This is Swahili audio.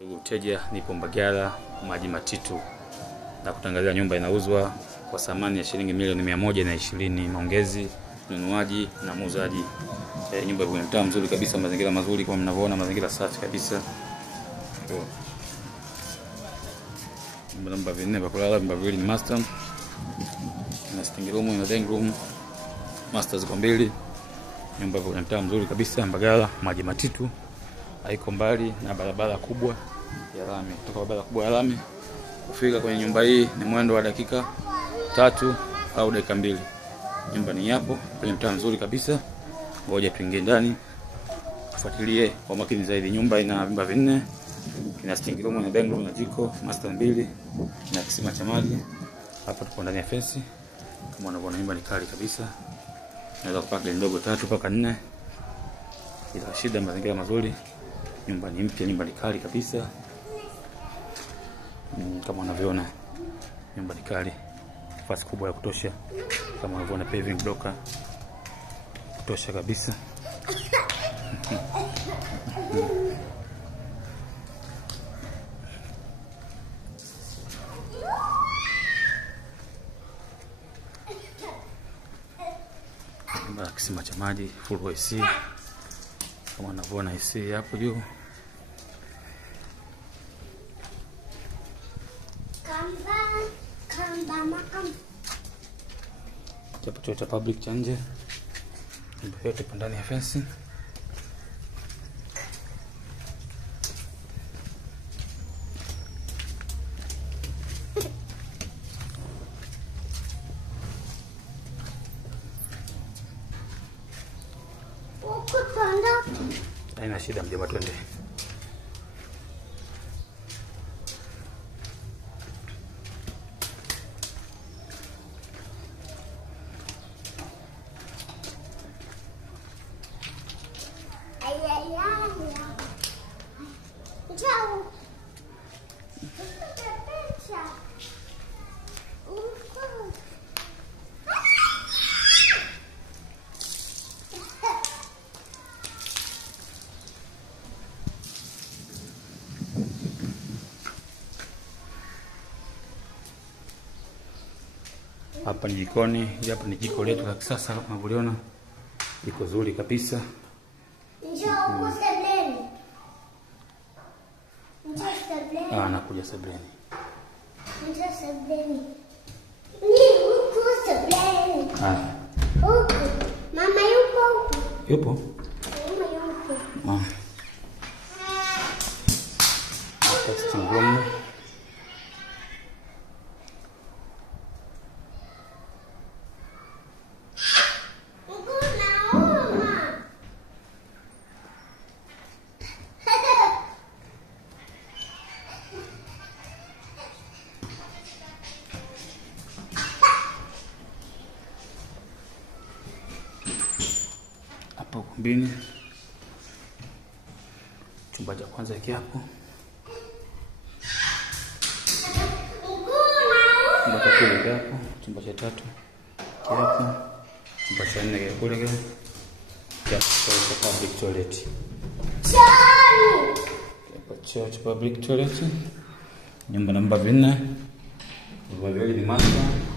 Mteja nipo Mbagala Maji Matitu na kutangazia nyumba inauzwa kwa thamani ya shilingi milioni 120. Maongezi, mnunuaji na muuzaji. Nyumba ina mtaa mzuri kabisa, mazingira mazuri kama mnavyoona, mazingira safi kabisa. Nyumba 4 pa kulala, nyumba 2 ni master. Na sitting room na dining room. Master ziko 2. Nyumba ina mtaa mzuri kabisa, Mbagala Maji Matitu. Haiko mbali na barabara kubwa ya lami. Kutoka barabara kubwa ya lami kufika kwenye nyumba hii ni mwendo wa dakika 3 au dakika 2. Nyumba ni hapo, kwenye mtaa mzuri kabisa. Ngoja tuingie ndani, tufuatilie kwa makini zaidi. Nyumba ina vyumba 4, ina sitting room na dining room na jiko, master 2 na kisima cha maji. Hapa tuko ndani ya fence. Kama unavyoona nyumba ni kali kabisa. Naweza kupaka ndogo 3 mpaka 4. Bila shida, mazingira mazuri. Nyumba ni mpya, nyumba ni kali kabisa. Kama unavyoona nyumba ni kali, nafasi kubwa ya kutosha. Kama unavyoona paving block kutosha kabisa. Nyumba ya kisima cha maji, full AC. Kama unavyoona AC hapo juu. Choo cha public cha nje. Nyumba yote ipo ndani ya fence. Haina shida, mjomba, twende. Hapa ni jikoni, hapa ni jiko letu la kisasa kama unavyoona. Jiko zuri kabisa. Nakuja sebleni. Mama yupo? Yupo? Mama yupo. Sitting room. Hapa ukumbini, chumba cha kwanza hiki hapo. Chumba cha pili hapo, chumba cha 3 hapo, chumba cha 4 kule kule. Just public toilet. Choo cha public toilet. Nyumba namba 4. Nyumba 2 ni master.